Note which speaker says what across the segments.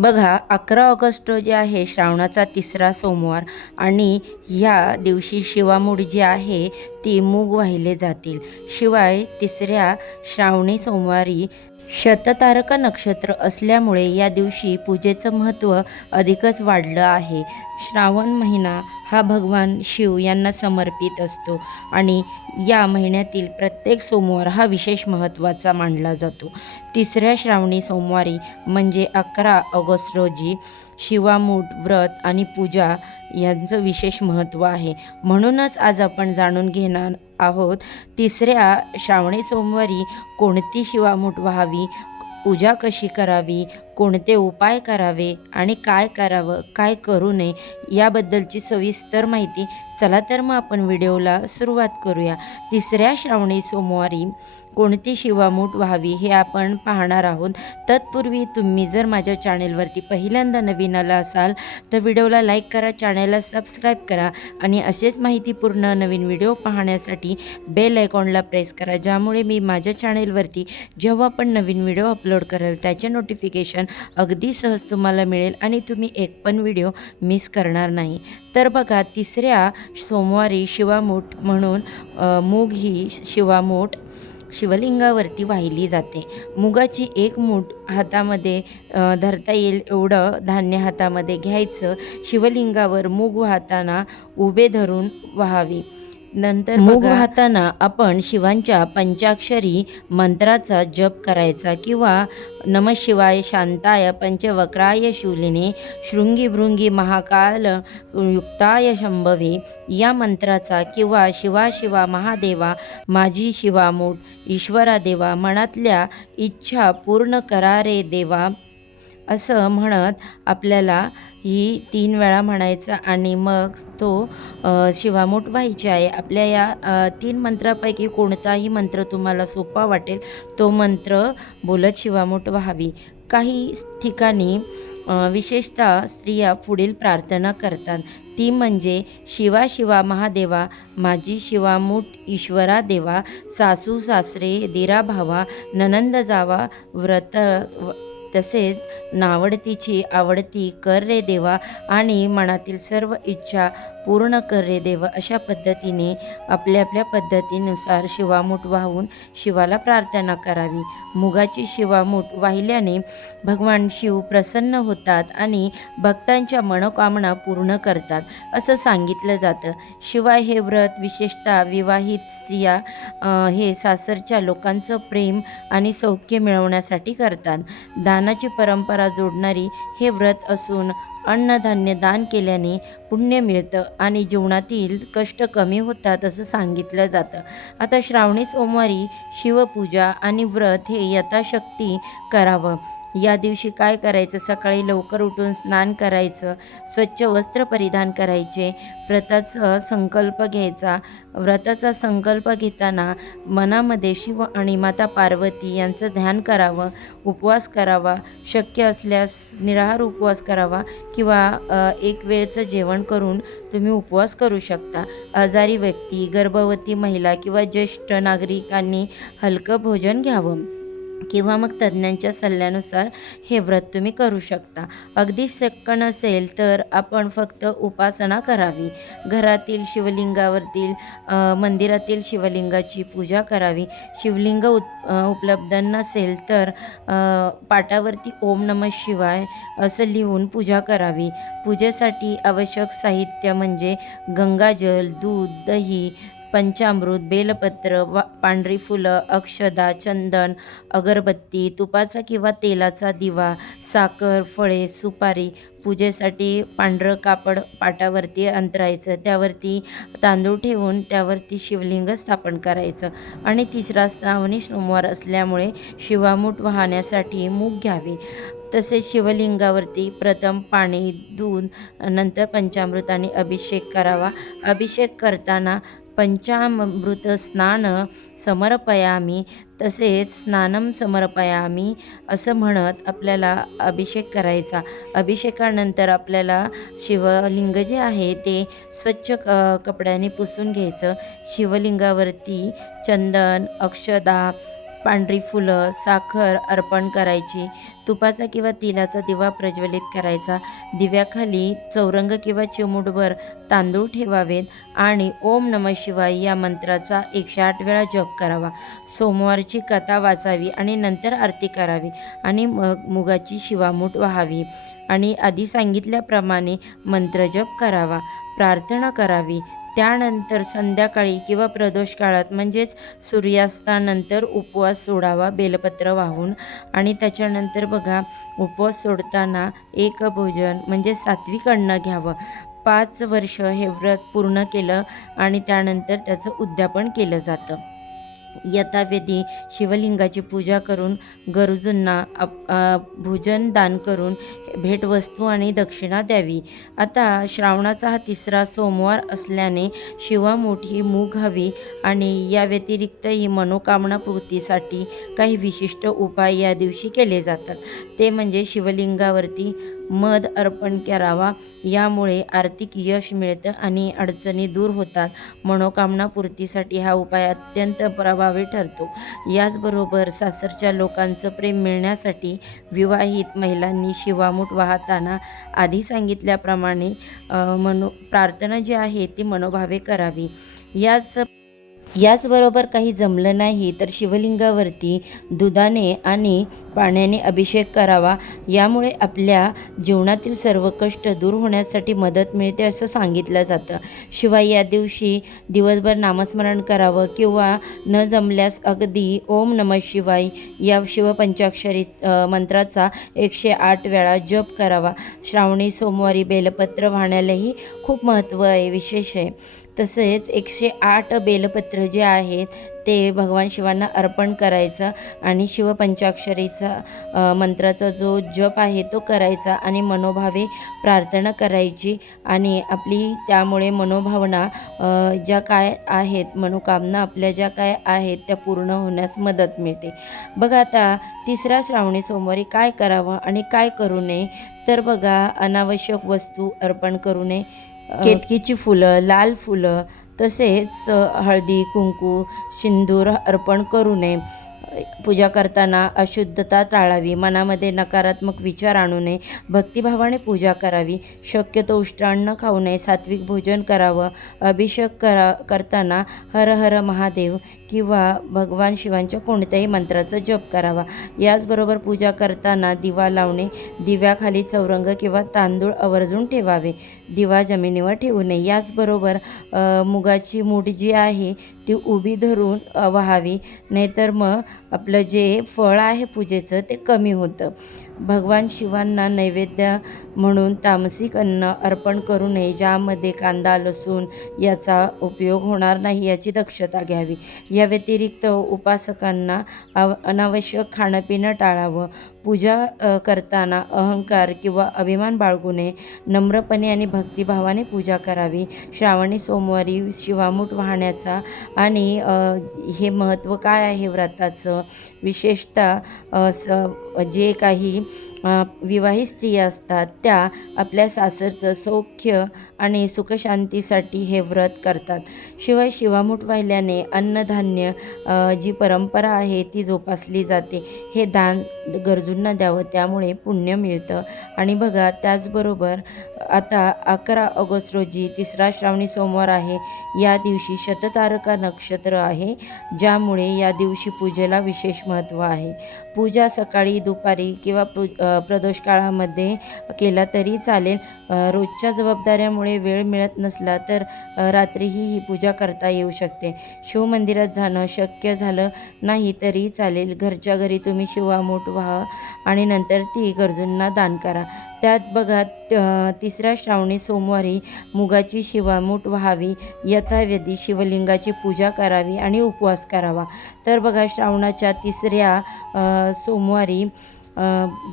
Speaker 1: बघा अकरा ऑगस्ट जे आहे श्रावणाचा तिसरा सोमवार आणि ह्या दिवशी शिवामूड जी आहे ती मूग वाहिले जातील. शिवाय तिसऱ्या श्रावणी सोमवारी शततारका नक्षत्र असल्यामुळे या दिवशी पूजेचं महत्त्व अधिकच वाढलं आहे. श्रावण महिना हा भगवान शिव यांना समर्पित असतो आणि या महिन्यातील प्रत्येक सोमवार हा विशेष महत्त्वाचा मानला जातो. तिसऱ्या श्रावणी सोमवारी म्हणजे अकरा ऑगस्ट रोजी शिवामूठ व्रत आणि पूजा यांचं विशेष महत्त्व आहे. म्हणूनच आज आपण जाणून घेणार आहोत. तिसऱ्या श्रावणी सोमवारी कोणती शिवामूठ व्हावी? पूजा कशी करावी? कोणते उपाय करावे? आणि काय करावं? काय करू नये? याबद्दलची सविस्तर माहिती चला तर मग आपण व्हिडिओला सुरुवात करूया. तिसऱ्या श्रावणी सोमवारी कोणती शिवामूठ व्हावी हे आपण पाहणार आहोत. तत्पूर्वी तुम्ही जर माझ्या चॅनेलवरती पहिल्यांदा नवीन आला असाल तर व्हिडिओला लाईक करा चॅनेलला सबस्क्राईब करा आणि असेच माहितीपूर्ण नवीन व्हिडिओ पाहण्यासाठी बेल आयकॉनला प्रेस करा ज्यामुळे मी माझ्या चॅनेलवरती जेव्हा पण नवीन व्हिडिओ अपलोड करेल त्याचे नोटिफिकेशन अगदी सहज तुम्हाला मिळेल आणि तुम्ही एक पण व्हिडिओ मिस करणार नाही. तर बघा तिसऱ्या सोमवारी शिवामूठ म्हणून मूग ही शिवामूठ शिवलिंगावरती वाहिली जाते. मुगाची एक मूठ हातामध्ये धरता येईल एवढं धान्य हातामध्ये घ्यायचं. शिवलिंगावर मूग वाहताना उभे धरून व्हावी. नंतर मूग वाहताना आपण शिवांच्या पंचाक्षरी मंत्राचा जप करायचा किंवा नम शिवाय शांताय पंचवक्राय शूलिने शृंगी भृंगी महाकाल युक्ताय शंभवे या मंत्राचा किंवा शिवा शिवा महादेवा माझी शिवामूठ ईश्वरा देवा मनातल्या इच्छा पूर्ण करा रे देवा असं म्हणत आपल्याला ही तीन वेळा म्हणायचा आणि मग तो अ, शिवामूठ व्हायची आहे. आपल्या या तीन मंत्रापैकी कोणताही मंत्र तुम्हाला सोपा वाटेल तो मंत्र बोलत शिवामोठ व्हावी. काही ठिकाणी विशेषतः स्त्रिया पुढील प्रार्थना करतात. ती म्हणजे शिवा शिवा महादेवा माझी शिवामूठ ईश्वरा देवा सासू सासरे दिरा भावा ननंद जावा व्रत व- तसेच नावडतीची आवडती कर रे देवा आणि मनातील सर्व इच्छा पूर्ण कर रे देवा अशा पद्धतीने आपल्या आपल्या पद्धतीनुसार शिवामूठ वाहून शिवाला प्रार्थना करावी. मुगाची शिवामूठ वाहिल्याने भगवान शिव प्रसन्न होतात आणि भक्तांच्या मनोकामना पूर्ण करतात. असं सांगितलं जातं. शिवाय हे व्रत विशेषतः विवाहित स्त्रिया हे सासरच्या लोकांचं प्रेम आणि सौख्य मिळवण्यासाठी करतात. दानाची परंपरा जोडणारी हे व्रत असून अन्नधान्य दान केल्याने पुण्य मिळतं आणि जीवनातील कष्ट कमी होतात असं सांगितलं जातं. आता श्रावणी सोमवारी शिवपूजा आणि व्रत हे यथाशक्ती करावं. या दिवशी काय करायचं? सकाळी लवकर उठून स्नान करायचं स्वच्छ वस्त्र परिधान करायचे व्रताचा संकल्प घ्यायचा. व्रताचा संकल्प घेताना मनामध्ये शिव आणि माता पार्वती यांचं ध्यान करावं उपवास करावा शक्य असल्यास निराहार उपवास करावा किंवा एक वेळचं जेवण करून तुम्ही उपवास करू शकता. आजारी व्यक्ती गर्भवती महिला किंवा ज्येष्ठ नागरिकांनी हलकं भोजन घ्यावं. किंवा मग तज्ज्ञांच्या सल्ल्यानुसार हे व्रत तुम्ही करू शकता. अगदी शक्य नसेल तर आपण फक्त उपासना करावी. घरातील शिवलिंगावरतील मंदिरातील शिवलिंगाची पूजा करावी. शिवलिंग उत् उपलब्ध नसेल तर पाटावरती ओम नम शिवाय असं लिहून पूजा करावी. पूजेसाठी आवश्यक साहित्य म्हणजे गंगाजल दूध दही पंचामृत बेलपत्र वा पांढरी फुलं अक्षदा चंदन अगरबत्ती तुपाचा किंवा तेलाचा दिवा साखर फळे सुपारी पूजेसाठी पांढरं कापड पाटावरती अंतरायचं त्यावरती तांदूळ ठेवून त्यावरती शिवलिंग स्थापन करायचं आणि तिसरा श्रावणी सोमवार असल्यामुळे शिवामूठ वाहण्यासाठी मूग घ्यावी. तसेच शिवलिंगावरती प्रथम पाणी दूध नंतर पंचामृताने अभिषेक करावा. अभिषेक करताना पंचामृत स्नान समर्पयामी तसेच स्नानम समर्पयामी असं म्हणत आपल्याला अभिषेक करायचा. अभिषेकानंतर आपल्याला शिवलिंग जे आहे ते स्वच्छ क कपड्याने पुसून घ्यायचं. शिवलिंगावरती चंदन अक्षदा पांढरी फुलं साखर अर्पण करायची तुपाचा किंवा तिलाचा दिवा प्रज्वलित करायचा दिव्याखाली चौरंग किंवा चिमुटभर तांदूळ ठेवावेत आणि ओम नम शिवाय या मंत्राचा एकशे आठ वेळा जप करावा. सोमवारची कथा वाचावी आणि नंतर आरती करावी आणि मग मुगाची शिवामूठ व्हावी आणि आधी सांगितल्याप्रमाणे मंत्रजप करावा प्रार्थना करावी त्यानंतर संध्याकाळी किंवा प्रदोष काळात म्हणजेच सूर्यास्तानंतर उपवास सोडावा बेलपत्र वाहून. आणि त्याच्यानंतर बघा उपवास सोडताना एक भोजन म्हणजे सात्विक अन्न घ्यावं. पाच वर्ष हे व्रत पूर्ण केलं आणि त्यानंतर त्याचं उद्यापन केलं जातं. यथाविधी शिवलिंगाची पूजा करून गरजूंना अप- भोजन दान करून भेटवस्तू आणि दक्षिणा द्यावी. आता श्रावणाचा हा तिसरा सोमवार असल्याने शिवा मोठी मूग हवी आणि या व्यतिरिक्तही मनोकामना पूर्तीसाठी काही विशिष्ट उपाय या दिवशी केले जातात. ते म्हणजे शिवलिंगावरती मध अर्पण करावा. यामुळे आर्थिक यश मिळतं आणि अडचणी दूर होतात. मनोकामना पूर्तीसाठी हा उपाय अत्यंत प्रभावी ठरतो. याचबरोबर सासरच्या लोकांचं प्रेम मिळण्यासाठी विवाहित महिलांनी शिवामूठ वाहताना आधी सांगितल्याप्रमाणे मनो प्रार्थना जी आहे ती मनोभावे करावी. याच याचबरोबर काही जमलं नाही तर शिवलिंगावरती दुधाने आणि पाण्याने अभिषेक करावा. यामुळे आपल्या जीवनातील सर्व कष्ट दूर होण्यासाठी मदत मिळते असं सांगितलं जातं. शिवाय या दिवशी दिवसभर नामस्मरण करावं किंवा न जमल्यास अगदी ओम नम शिवाय या शिवपंचाक्षरी मंत्राचा एकशे आठ वेळा जप करावा. श्रावणी सोमवारी बेलपत्र वाहण्यालाही खूप महत्त्व आहे विशेष आहे. तसेच एकशे आठ बेलपत्र जे आहेत ते भगवान शिवांना अर्पण करायचं आणि शिवपंचाक्षरीचा मंत्राचा जो जप आहे तो करायचा आणि मनोभावे प्रार्थना करायची आणि आपली त्यामुळे मनोभावना ज्या काय आहेत मनोकामना आपल्या ज्या काय आहेत त्या पूर्ण होण्यास मदत मिळते. बघा आता तिसऱ्या श्रावणी सोमवारी काय करावं आणि काय करू नये तर बघा अनावश्यक वस्तू अर्पण करू नये. केतकीची फुलं लाल फुलं तसेच हळदी कुंकू सिंदूर अर्पण करू नये. पूजा करताना अशुद्धता टाळावी मनामध्ये नकारात्मक विचार आणू नये भक्तिभावाने पूजा करावी शक्यतो उष्टान्न खाऊ नये सात्विक भोजन करावं अभिषेक करा करताना हर हर महादेव किंवा भगवान शिवांच्या कोणत्याही मंत्राचा जप करावा. याचबरोबर पूजा करताना दिवा लावणे दिव्याखाली चौरंग किंवा तांदूळ आवर्जून ठेवावे दिवा जमिनीवर ठेवू नये. याचबरोबर मुगाची मूठ जी आहे ती उभी धरून व्हावी. नाहीतर मग आपलं जे फळ आहे पूजेचं ते कमी होतं. भगवान शिवांना नैवेद्य म्हणून तामसिक अन्न अर्पण करू नये ज्यामध्ये कांदा लसूण याचा उपयोग होणार नाही याची दक्षता घ्यावी. या व्यतिरिक्त उपासकांना अनावश्यक खाणं पिणं टाळावं. पूजा करताना अहंकार किंवा अभिमान बाळगू नये नम्रपणे आणि भक्तिभावाने पूजा करावी. श्रावणी सोमवारी शिवामूठ वाहण्याचा आणि हे महत्त्व काय आहे व्रताचं? विशेषतः असं स जे काही विवाहित स्त्रिया असतात त्या आपल्या सासरचं सौख्य आणि सुखशांतीसाठी हे व्रत करतात. शिवाय शिवामूठ वाहिल्याने अन्नधान्य जी परंपरा आहे ती जोपासली जाते. हे दान गरजूंना द्यावं त्यामुळे पुण्य मिळतं. आणि बघा त्याचबरोबर आता अकरा ऑगस्ट रोजी तिसरा श्रावणी सोमवार आहे. या दिवशी शततारका नक्षत्र आहे ज्यामुळे या दिवशी पूजेला विशेष महत्त्व आहे. पूजा सकाळी दुपारी किंवा प्र प्रदोष काळामध्ये केला तरी चालेल. रोजच्या जबाबदाऱ्यामुळे वेळ मिळत नसला तर रात्रीही ही पूजा करता येऊ शकते. शिवमंदिरात जाणं शक्य झालं नाही तरी चालेल. घरच्या घरी तुम्ही शिवामूठ व्हा आणि नंतर ती गरजूंना दान करा. त्यात बघा तिसऱ्या श्रावणी सोमवारी मुगाची शिवामूठ व्हावी यथाविधी शिवलिंगाची पूजा करावी आणि उपवास करावा. तर बघा श्रावणाच्या तिसऱ्या सोमवारी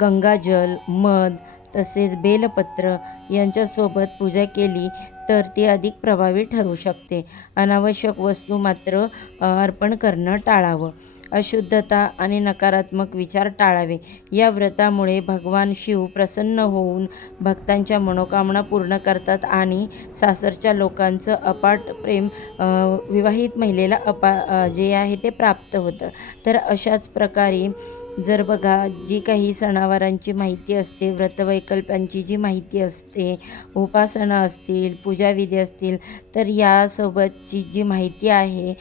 Speaker 1: गंगाजल मध तसेच बेलपत्र यांच्यासोबत पूजा केली तर ती अधिक प्रभावी ठरू शकते. अनावश्यक वस्तू मात्र अर्पण करणं टाळावं. अशुद्धता आणि नकारात्मक विचार टाळावे. या व्रतामुळे भगवान शिव प्रसन्न होऊन भक्तांच्या मनोकामना पूर्ण करतात आणि सासरच्या लोकांचं अपाट प्रेम विवाहित महिलेला अपा जे आहे ते प्राप्त होतं. तर अशाच प्रकारे जर बघा जी काही सणावारांची माहिती असते व्रतवैकल्पांची जी माहिती असते उपासना असतील पूजाविधी असतील तर यासोबतची जी माहिती आहे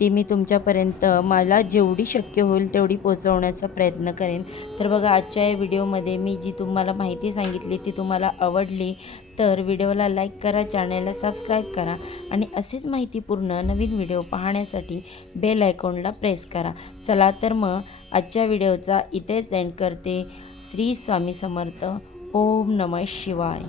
Speaker 1: ती मी तुमच्यापर्यंत मला जेवढी शक्य होईल तेवढी पोचवण्याचा प्रयत्न करेन. तर बघा आजच्या या व्हिडिओमध्ये मी जी तुम्हाला माहिती सांगितली ती तुम्हाला आवडली तर व्हिडिओला लाईक करा चॅनलला सबस्क्राईब करा आणि असेच माहितीपूर्ण नवीन व्हिडिओ पाहण्यासाठी बेल आयकॉनला प्रेस करा. चला तर मग आजच्या व्हिडिओचा इथेच एंड करते. श्री स्वामी समर्थ. ओम नमः शिवाय.